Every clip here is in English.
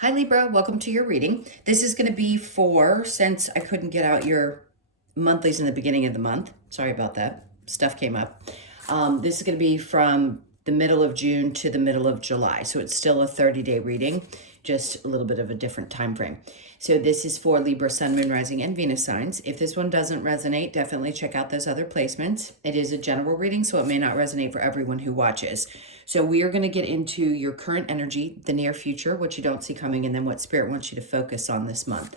Hi Libra, welcome to your reading. This is going to be since I couldn't get out your monthlies in the beginning of the month. Sorry about that. Stuff came up. This is going to be from the middle of June to the middle of July. So it's still a 30-day reading, just a little bit of a different time frame. So this is for Libra, Sun, Moon, Rising, and Venus signs. If this one doesn't resonate, definitely check out those other placements. It is a general reading, so it may not resonate for everyone who watches. So we are going to get into your current energy, the near future, what you don't see coming, and then what Spirit wants you to focus on this month.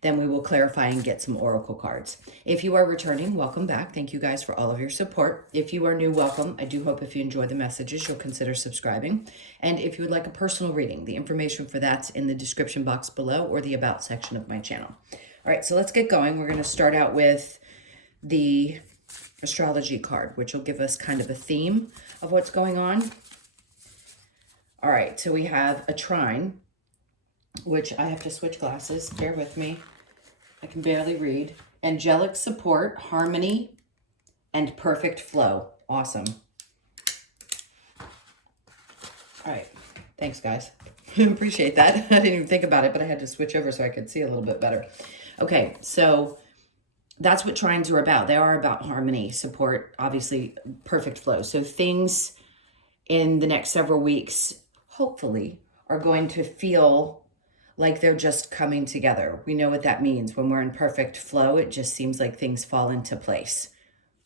Then we will clarify and get some oracle cards. If you are returning, welcome back. Thank you guys for all of your support. If you are new, welcome. I do hope if you enjoy the messages, you'll consider subscribing. And if you would like a personal reading, the information for that's in the description box below or the About section of my channel. All right, so let's get going. We're going to start out with the astrology card, which will give us kind of a theme of what's going on. All right, so we have a trine, which I have to switch glasses. Bear with me. I can barely read. Angelic support, harmony, and perfect flow. Awesome. All right. Thanks, guys. Appreciate that. I didn't even think about it, but I had to switch over so I could see a little bit better. Okay, so that's what trines are about. They are about harmony, support, obviously perfect flow. So things in the next several weeks, hopefully, are going to feel like they're just coming together. We know what that means. When we're in perfect flow, it just seems like things fall into place.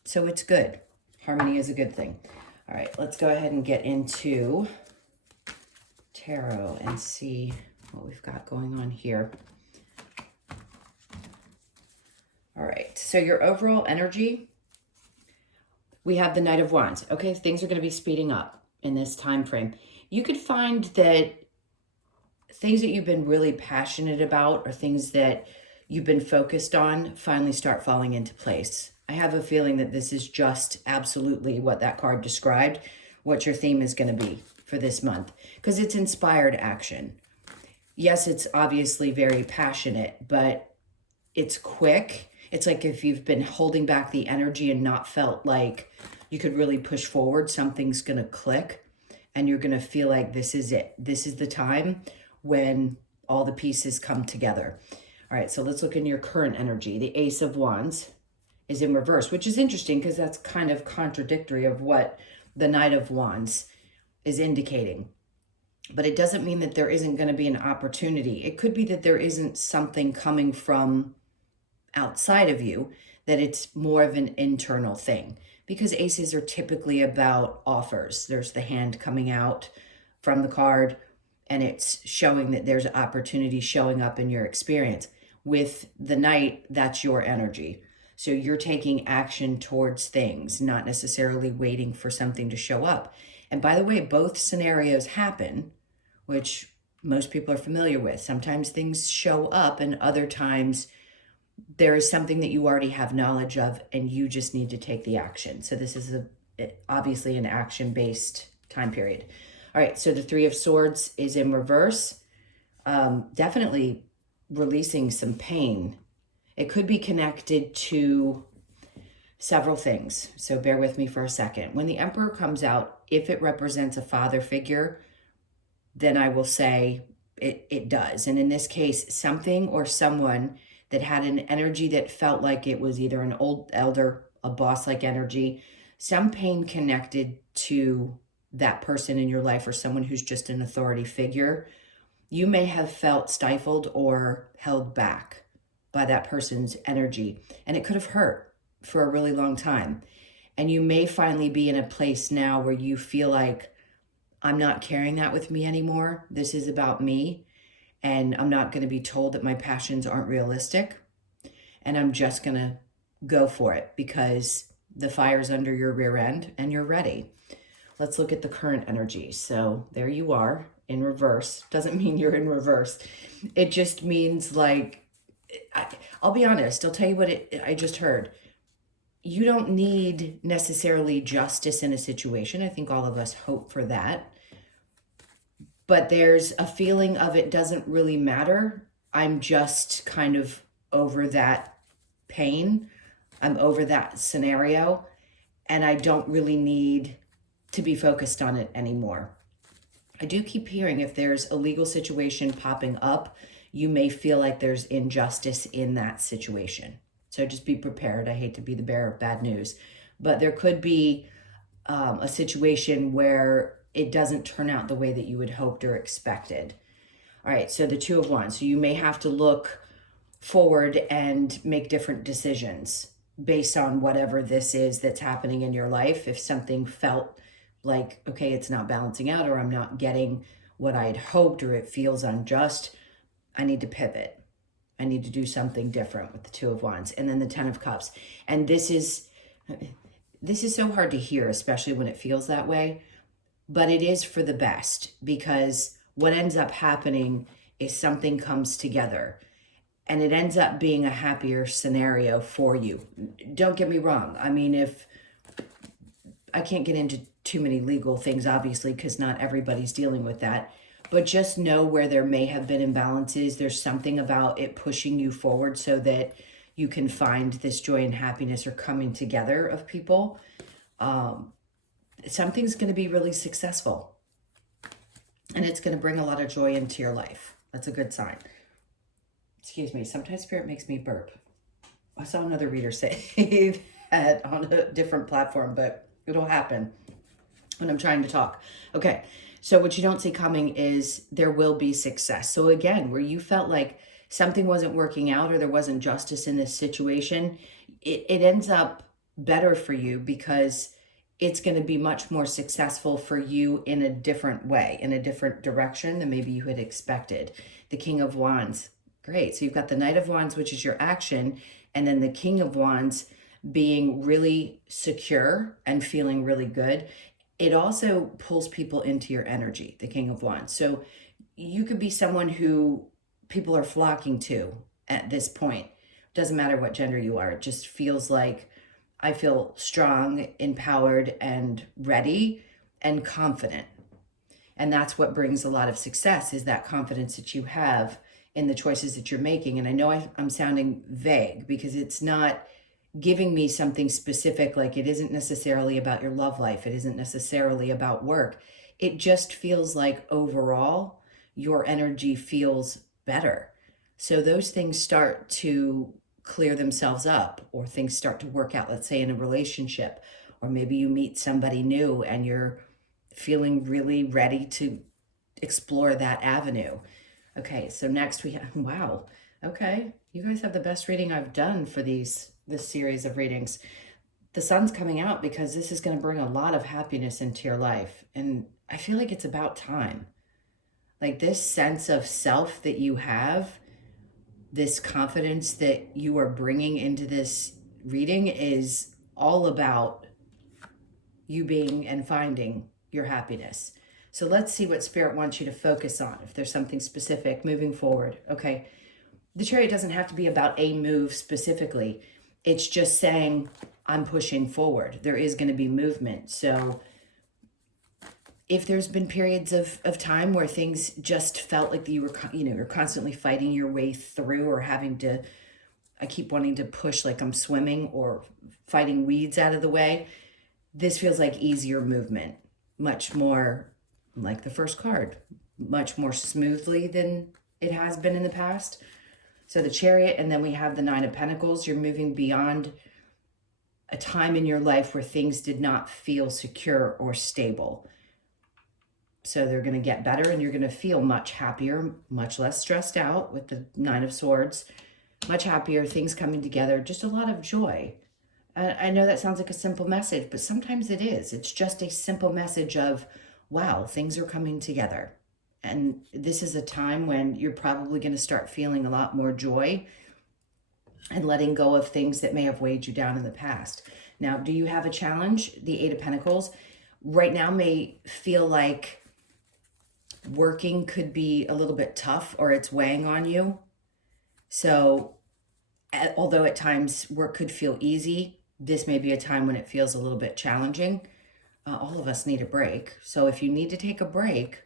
So it's good. Harmony is a good thing. All right, let's go ahead and get into tarot and see what we've got going on here. All right, so your overall energy, we have the Knight of Wands. Okay, things are going to be speeding up in this time frame. You could find that things that you've been really passionate about or things that you've been focused on finally start falling into place. I have a feeling that this is just absolutely what that card described, what your theme is going to be for this month, because it's inspired action. Yes, it's obviously very passionate, but it's quick. It's like if you've been holding back the energy and not felt like you could really push forward, something's going to click and you're going to feel like this is it. This is the time when all the pieces come together. All right, so let's look in your current energy. The Ace of Wands is in reverse, which is interesting because that's kind of contradictory of what the Knight of Wands is indicating. But it doesn't mean that there isn't going to be an opportunity. It could be that there isn't something coming from outside of you, that it's more of an internal thing. Because aces are typically about offers. There's the hand coming out from the card, and it's showing that there's an opportunity showing up in your experience. With the Knight, that's your energy. So you're taking action towards things, not necessarily waiting for something to show up. And by the way, both scenarios happen, which most people are familiar with. Sometimes things show up and other times there is something that you already have knowledge of and you just need to take the action. So this is obviously an action-based time period. All right, so the Three of Swords is in reverse. Definitely releasing some pain. It could be connected to several things. So bear with me for a second. When the Emperor comes out, if it represents a father figure, then I will say it does. And in this case, something or someone that had an energy that felt like it was either an old elder, a boss-like energy, some pain connected to that person in your life or someone who's just an authority figure. You may have felt stifled or held back by that person's energy, and it could have hurt for a really long time. And you may finally be in a place now where you feel like, I'm not carrying that with me anymore. This is about me, and I'm not going to be told that my passions aren't realistic, and I'm just going to go for it because the fire's under your rear end and you're ready. Let's look at the current energy. So there you are in reverse. Doesn't mean you're in reverse. It just means like, I'll be honest, I'll tell you what I just heard. You don't need necessarily justice in a situation. I think all of us hope for that. But there's a feeling of it doesn't really matter. I'm just kind of over that pain. I'm over that scenario. And I don't really need to be focused on it anymore. I do keep hearing if there's a legal situation popping up, you may feel like there's injustice in that situation. So just be prepared. I hate to be the bearer of bad news, but there could be a situation where it doesn't turn out the way that you had hoped or expected. All right, so the Two of Wands. So you may have to look forward and make different decisions based on whatever this is that's happening in your life. If something felt like, okay, it's not balancing out, or I'm not getting what I had hoped, or it feels unjust, I need to pivot. I need to do something different with the Two of Wands. And then the Ten of Cups. And this is so hard to hear, especially when it feels that way, but it is for the best, because what ends up happening is something comes together and it ends up being a happier scenario for you. Don't get me wrong. I mean, if I can't get into too many legal things, obviously, because not everybody's dealing with that, but just know where there may have been imbalances. There's something about it pushing you forward so that you can find this joy and happiness or coming together of people. Something's going to be really successful, and it's going to bring a lot of joy into your life. That's a good sign. Excuse me. Sometimes Spirit makes me burp. I saw another reader say that on a different platform, but it'll happen when I'm trying to talk. Okay. So what you don't see coming is there will be success. So again, where you felt like something wasn't working out or there wasn't justice in this situation, it ends up better for you, because it's going to be much more successful for you in a different way, in a different direction than maybe you had expected. The King of Wands. Great. So you've got the Knight of Wands, which is your action, and then the King of Wands being really secure and feeling really good. It also pulls people into your energy, the King of Wands. So you could be someone who people are flocking to at this point. Doesn't matter what gender you are. It just feels like I feel strong, empowered, and ready and confident. And that's what brings a lot of success, is that confidence that you have in the choices that you're making. And I know I'm sounding vague, because it's not giving me something specific. Like, it isn't necessarily about your love life. It isn't necessarily about work. It just feels like overall your energy feels better. So those things start to clear themselves up, or things start to work out, let's say in a relationship, or maybe you meet somebody new and you're feeling really ready to explore that avenue. Okay, so next we have, wow, okay, you guys have the best reading I've done for this series of readings. The Sun's coming out because this is going to bring a lot of happiness into your life, and I feel like it's about time. Like, this sense of self that you have, this confidence that you are bringing into this reading, is all about you being and finding your happiness. So let's see what Spirit wants you to focus on, if there's something specific moving forward. Okay, the Chariot doesn't have to be about a move specifically. It's just saying, I'm pushing forward. There is going to be movement. So if there's been periods of time where things just felt like you were, you're constantly fighting your way through, or having to, I keep wanting to push like I'm swimming, or fighting weeds out of the way, this feels like easier movement, much more like the first card, much more smoothly than it has been in the past. So the Chariot, and then we have the Nine of Pentacles. You're moving beyond a time in your life where things did not feel secure or stable. So they're going to get better, and you're going to feel much happier, much less stressed out with the Nine of Swords, much happier, things coming together, just a lot of joy. I know that sounds like a simple message, but sometimes it is. It's just a simple message of, wow, things are coming together. And this is a time when you're probably going to start feeling a lot more joy and letting go of things that may have weighed you down in the past. Now, do you have a challenge? The Eight of Pentacles right now may feel like working could be a little bit tough, or it's weighing on you. So although at times work could feel easy, this may be a time when it feels a little bit challenging. All of us need a break. So if you need to take a break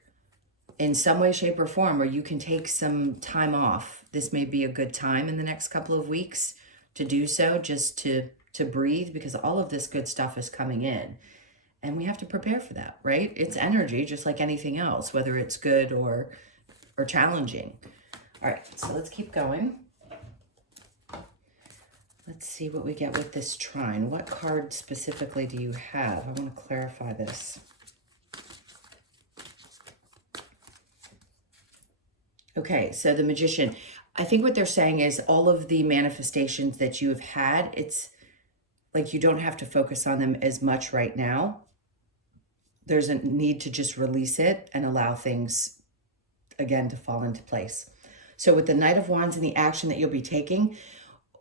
in some way, shape, or form, or you can take some time off, this may be a good time in the next couple of weeks to do so, just to breathe, because all of this good stuff is coming in. And we have to prepare for that, right? It's energy, just like anything else, whether it's good or challenging. All right, so let's keep going. Let's see what we get with this trine. What card specifically do you have? I want to clarify this. Okay, so the Magician. I think what they're saying is all of the manifestations that you have had, it's like you don't have to focus on them as much right now. There's a need to just release it and allow things, again, to fall into place. So with the Knight of Wands and the action that you'll be taking,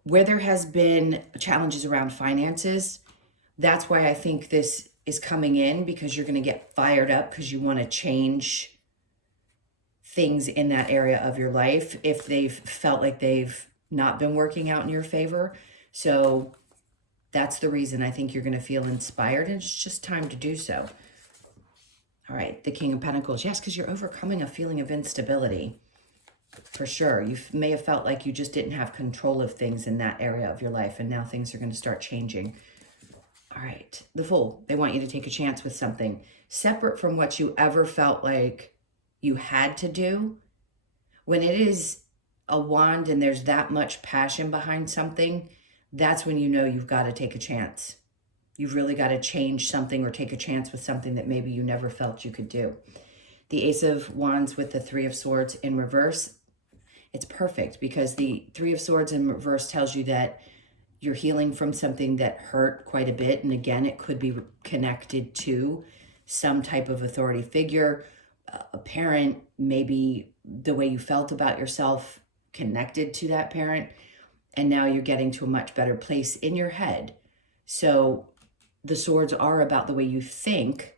where there has been challenges around finances, that's why I think this is coming in, because you're going to get fired up because you want to change things in that area of your life if they've felt like they've not been working out in your favor. So that's the reason I think you're going to feel inspired, and it's just time to do so. All right, the King of Pentacles. Yes, because you're overcoming a feeling of instability. For sure. You may have felt like you just didn't have control of things in that area of your life, and now things are going to start changing. All right, the Fool. They want you to take a chance with something separate from what you ever felt like you had to do. When it is a wand and there's that much passion behind something, that's when you know you've got to take a chance. You've really got to change something or take a chance with something that maybe you never felt you could do. The Ace of Wands with the Three of Swords in reverse, it's perfect because the Three of Swords in reverse tells you that you're healing from something that hurt quite a bit. And again, it could be connected to some type of authority figure, a parent, maybe the way you felt about yourself connected to that parent. And now you're getting to a much better place in your head. So the swords are about the way you think,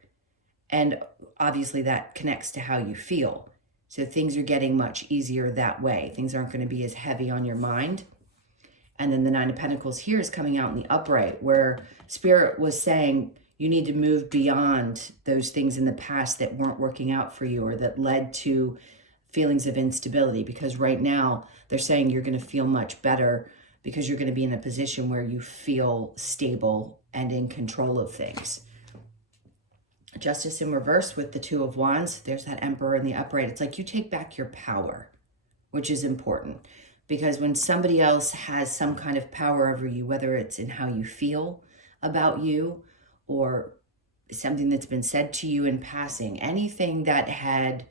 and obviously that connects to how you feel. So things are getting much easier that way. Things aren't going to be as heavy on your mind. And then the Nine of Pentacles here is coming out in the upright, where Spirit was saying you need to move beyond those things in the past that weren't working out for you or that led to feelings of instability. Because right now they're saying you're going to feel much better because you're going to be in a position where you feel stable and in control of things. Justice in reverse with the Two of Wands. There's that Emperor in the upright. It's like you take back your power, which is important. Because when somebody else has some kind of power over you, whether it's in how you feel about you or something that's been said to you in passing, anything that had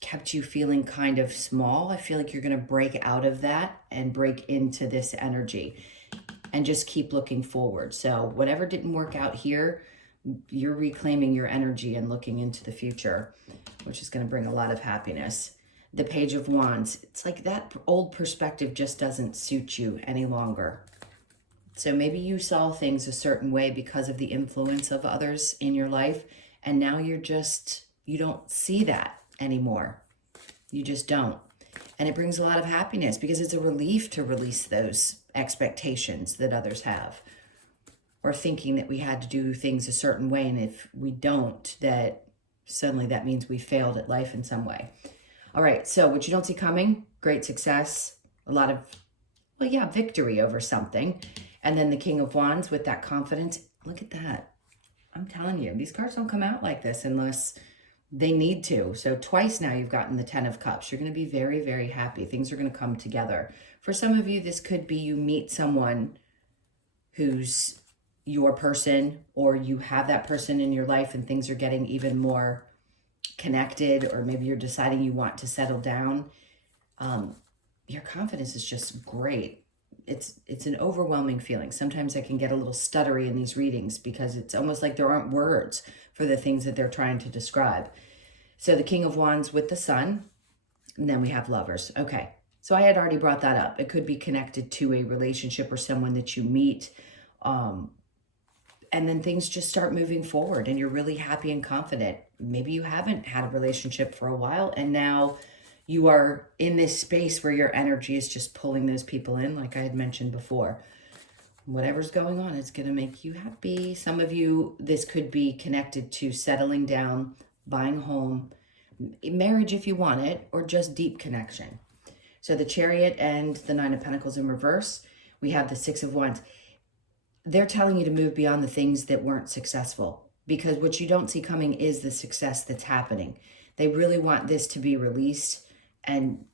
kept you feeling kind of small, I feel like you're going to break out of that and break into this energy and just keep looking forward. So whatever didn't work out here, you're reclaiming your energy and looking into the future, which is going to bring a lot of happiness. The Page of Wands, it's like that old perspective just doesn't suit you any longer. So maybe you saw things a certain way because of the influence of others in your life, and now you don't see that anymore. You just don't. And it brings a lot of happiness because it's a relief to release those expectations that others have, or thinking that we had to do things a certain way, and if we don't, that suddenly that means we failed at life in some way. All right, so what you don't see coming, great success, a lot of, well, yeah, victory over something. And then the King of Wands with that confidence. Look at that. I'm telling you, these cards don't come out like this unless they need to. So twice now you've gotten the Ten of Cups. You're going to be very, very happy. Things are going to come together. For some of you, this could be you meet someone who's your person, or you have that person in your life and things are getting even more connected, or maybe you're deciding you want to settle down. Your confidence is just great. It's an overwhelming feeling. Sometimes I can get a little stuttery in these readings because it's almost like there aren't words for the things that they're trying to describe. So the King of Wands with the Sun, and then we have Lovers. Okay, so I had already brought that up. It could be connected to a relationship or someone that you meet, and then things just start moving forward and you're really happy and confident. Maybe you haven't had a relationship for a while and now you are in this space where your energy is just pulling those people in, like I had mentioned before. Whatever's going on, it's going to make you happy. Some of you, this could be connected to settling down, buying a home, marriage if you want it, or just deep connection. So the Chariot and the Nine of Pentacles in reverse, we have the Six of Wands. They're telling you to move beyond the things that weren't successful. because what you don't see coming is the success that's happening. They really want this to be released and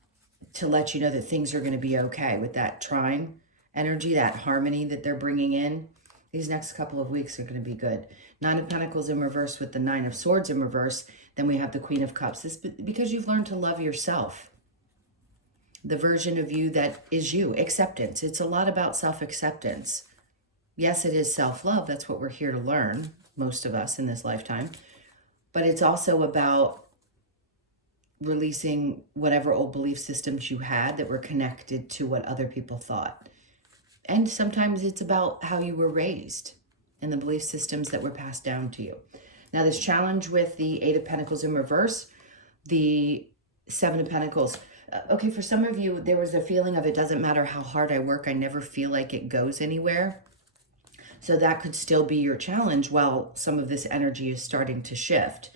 to let you know that things are going to be okay with that trine energy, that harmony that they're bringing in. These next couple of weeks are going to be good. 9 of Pentacles in reverse with the 9 of Swords in reverse. Then we have the Queen of Cups. This because you've learned to love yourself. The version of you that is you. Acceptance. It's a lot about self-acceptance. Yes, it is self-love. That's what we're here to learn, most of us in this lifetime. But it's also about releasing whatever old belief systems you had that were connected to what other people thought. And sometimes it's about how you were raised and the belief systems that were passed down to you. Now, this challenge with the 8 of Pentacles in reverse, the 7 of Pentacles. Okay, for some of you, there was a feeling of it doesn't matter how hard I work, I never feel like it goes anywhere. So that could still be your challenge while some of this energy is starting to shift.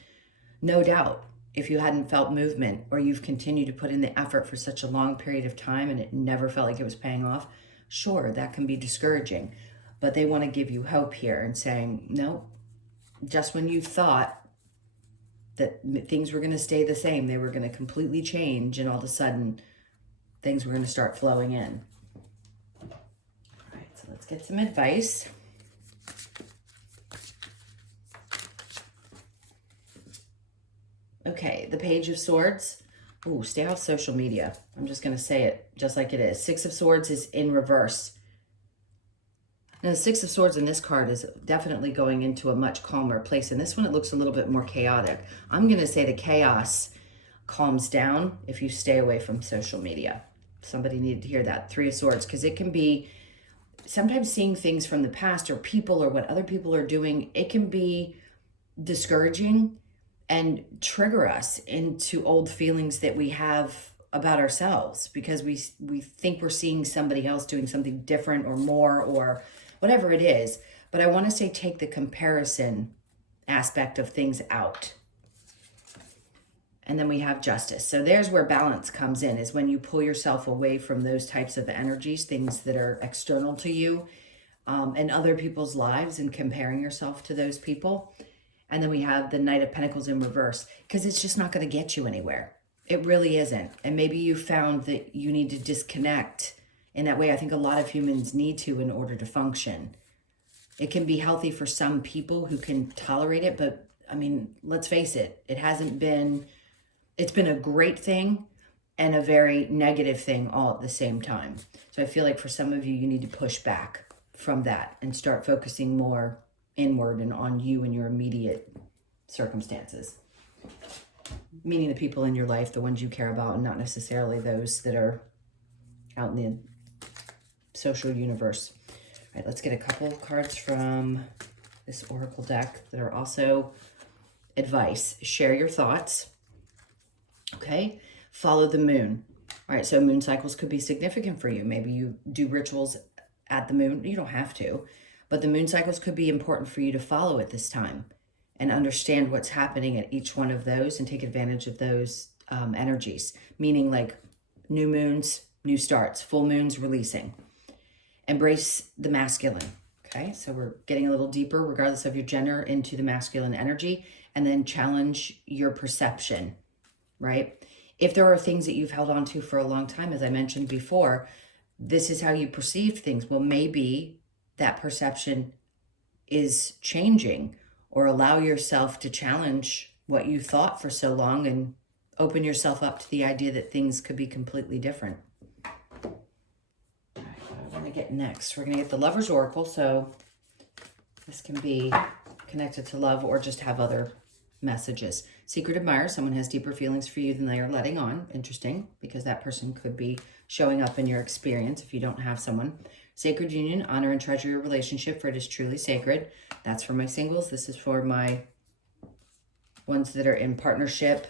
No doubt, if you hadn't felt movement or you've continued to put in the effort for such a long period of time and it never felt like it was paying off, sure, that can be discouraging. But they want to give you hope here and saying, no, just when you thought that things were going to stay the same, they were going to completely change, and all of a sudden things were going to start flowing in. All right, so let's get some advice. Okay, the Page of Swords. Ooh, stay off social media. I'm just going to say it just like it is. 6 of Swords is in reverse. Now, the 6 of Swords in this card is definitely going into a much calmer place. And this one, it looks a little bit more chaotic. I'm going to say the chaos calms down if you stay away from social media. Somebody needed to hear that. 3 of Swords, because it can be sometimes seeing things from the past or people or what other people are doing. It can be discouraging and trigger us into old feelings that we have about ourselves because we think we're seeing somebody else doing something different or more or whatever it is. But I want to say take the comparison aspect of things out. And then we have Justice. So there's where balance comes in, is when you pull yourself away from those types of energies, things that are external to you and other people's lives, and comparing yourself to those people. And then we have the Knight of Pentacles in reverse, because it's just not going to get you anywhere. It really isn't. And maybe you found that you need to disconnect in that way. I think a lot of humans need to in order to function. It can be healthy for some people who can tolerate it, but I mean, let's face it, it's been a great thing and a very negative thing all at the same time. So I feel like for some of you, you need to push back from that and start focusing more inward and on you and your immediate circumstances. Meaning the people in your life, the ones you care about, and not necessarily those that are out in the social universe. All right, let's get a couple of cards from this oracle deck that are also advice. Share your thoughts. Okay, follow the moon. All right, so moon cycles could be significant for you. Maybe you do rituals at the moon. You don't have to, but the moon cycles could be important for you to follow at this time and understand what's happening at each one of those and take advantage of those energies. Meaning like new moons, new starts, full moons, releasing. Embrace the masculine. Okay, so we're getting a little deeper, regardless of your gender, into the masculine energy, and then challenge your perception, right? If there are things that you've held on to for a long time, as I mentioned before, this is how you perceived things. Well, maybe that perception is changing, or allow yourself to challenge what you thought for so long and open yourself up to the idea that things could be completely different. All right, what are we going to get next? We're going to get the Lover's Oracle. So this can be connected to love or just have other messages. Secret admirer, someone has deeper feelings for you than they are letting on. Interesting, because that person could be showing up in your experience if you don't have someone. Sacred union, honor and treasure your relationship, for it is truly sacred. That's for my singles. This is for my ones that are in partnership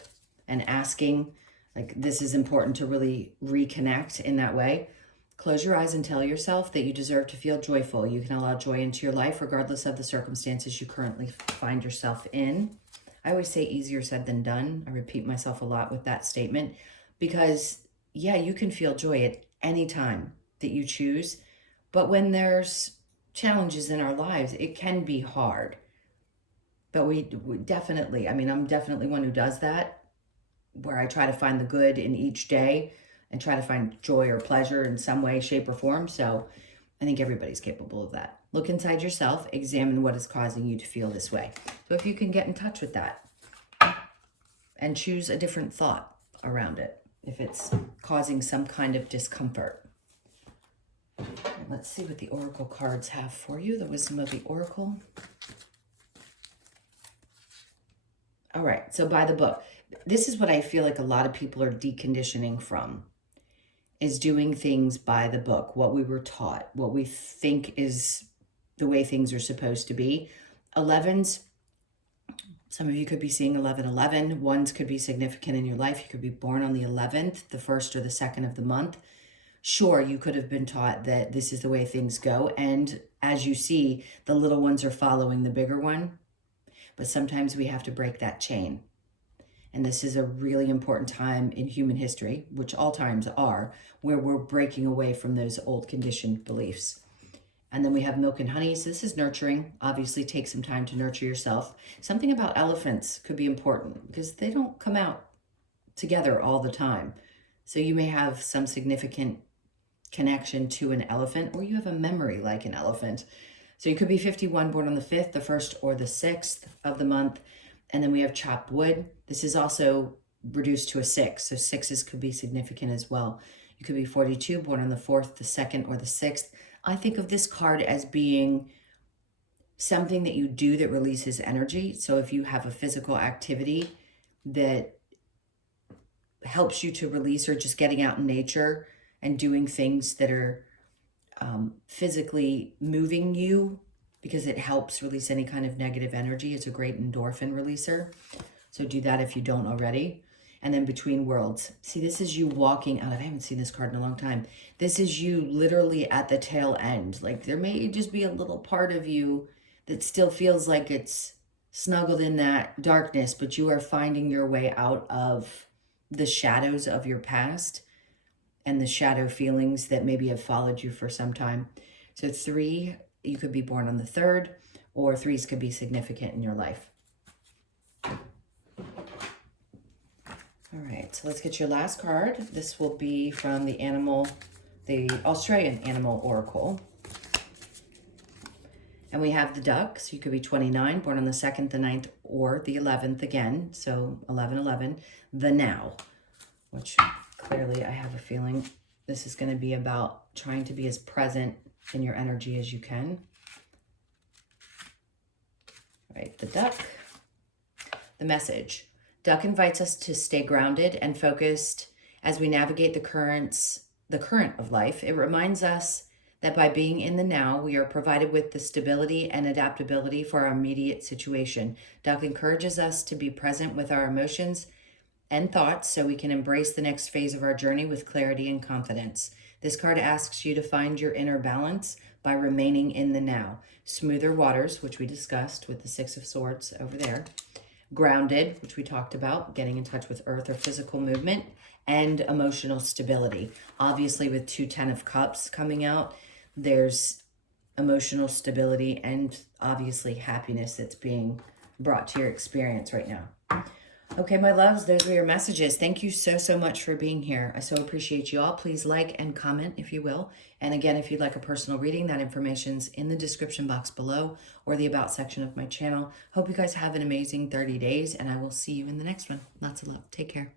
and asking, like, this is important to really reconnect in that way. Close your eyes and tell yourself that you deserve to feel joyful. You can allow joy into your life regardless of the circumstances you currently find yourself in. I always say easier said than done. I repeat myself a lot with that statement because, yeah, you can feel joy at any time that you choose. But when there's challenges in our lives, it can be hard. But we definitely, I mean, I'm definitely one who does that, where I try to find the good in each day and try to find joy or pleasure in some way, shape, or form. So I think everybody's capable of that. Look inside yourself, examine what is causing you to feel this way. So if you can get in touch with that and choose a different thought around it, if it's causing some kind of discomfort. Let's see what the Oracle cards have for you, the wisdom of the Oracle. All right, so by the book. This is what I feel like a lot of people are deconditioning from, is doing things by the book, what we were taught, what we think is the way things are supposed to be. 11s, some of you could be seeing 1111. Ones could be significant in your life. You could be born on the 11th, the 1st or the 2nd of the month. Sure, you could have been taught that this is the way things go. And as you see, the little ones are following the bigger one. But sometimes we have to break that chain. And this is a really important time in human history, which all times are, where we're breaking away from those old conditioned beliefs. And then we have milk and honey. So this is nurturing. Obviously, take some time to nurture yourself. Something about elephants could be important because they don't come out together all the time. So you may have some significant connection to an elephant, or you have a memory like an elephant. So you could be 51, born on the 5th, the 1st, or the 6th of the month. And then we have chopped wood. This is also reduced to a 6. So 6s could be significant as well. You could be 42, born on the 4th, the 2nd, or the 6th. I think of this card as being something that you do that releases energy. So if you have a physical activity that helps you to release, or just getting out in nature and doing things that are physically moving you, because it helps release any kind of negative energy. It's a great endorphin releaser. So do that if you don't already. And then between worlds. See, this is you walking out of, I haven't seen this card in a long time. This is you literally at the tail end. Like there may just be a little part of you that still feels like it's snuggled in that darkness, but you are finding your way out of the shadows of your past and the shadow feelings that maybe have followed you for some time. So 3, you could be born on the 3rd, or 3s could be significant in your life. All right, so let's get your last card. This will be from the Australian Animal Oracle. And we have the duck, so you could be 29, born on the 2nd, the 9th, or the 11th again. So 1111, the now, which clearly I have a feeling this is going to be about trying to be as present in your energy as you can. All right, the duck, the message. Duck invites us to stay grounded and focused as we navigate the current of life. It reminds us that by being in the now, we are provided with the stability and adaptability for our immediate situation. Duck encourages us to be present with our emotions and thoughts so we can embrace the next phase of our journey with clarity and confidence. This card asks you to find your inner balance by remaining in the now. Smoother waters, which we discussed with the 6 of Swords over there. Grounded, which we talked about, getting in touch with earth or physical movement, and emotional stability. Obviously, with 2 10 of Cups coming out, there's emotional stability and obviously happiness that's being brought to your experience right now. Okay, my loves, those were your messages. Thank you so, so much for being here. I so appreciate you all. Please like and comment if you will. And again, if you'd like a personal reading, that information's in the description box below or the about section of my channel. Hope you guys have an amazing 30 days, and I will see you in the next one. Lots of love. Take care.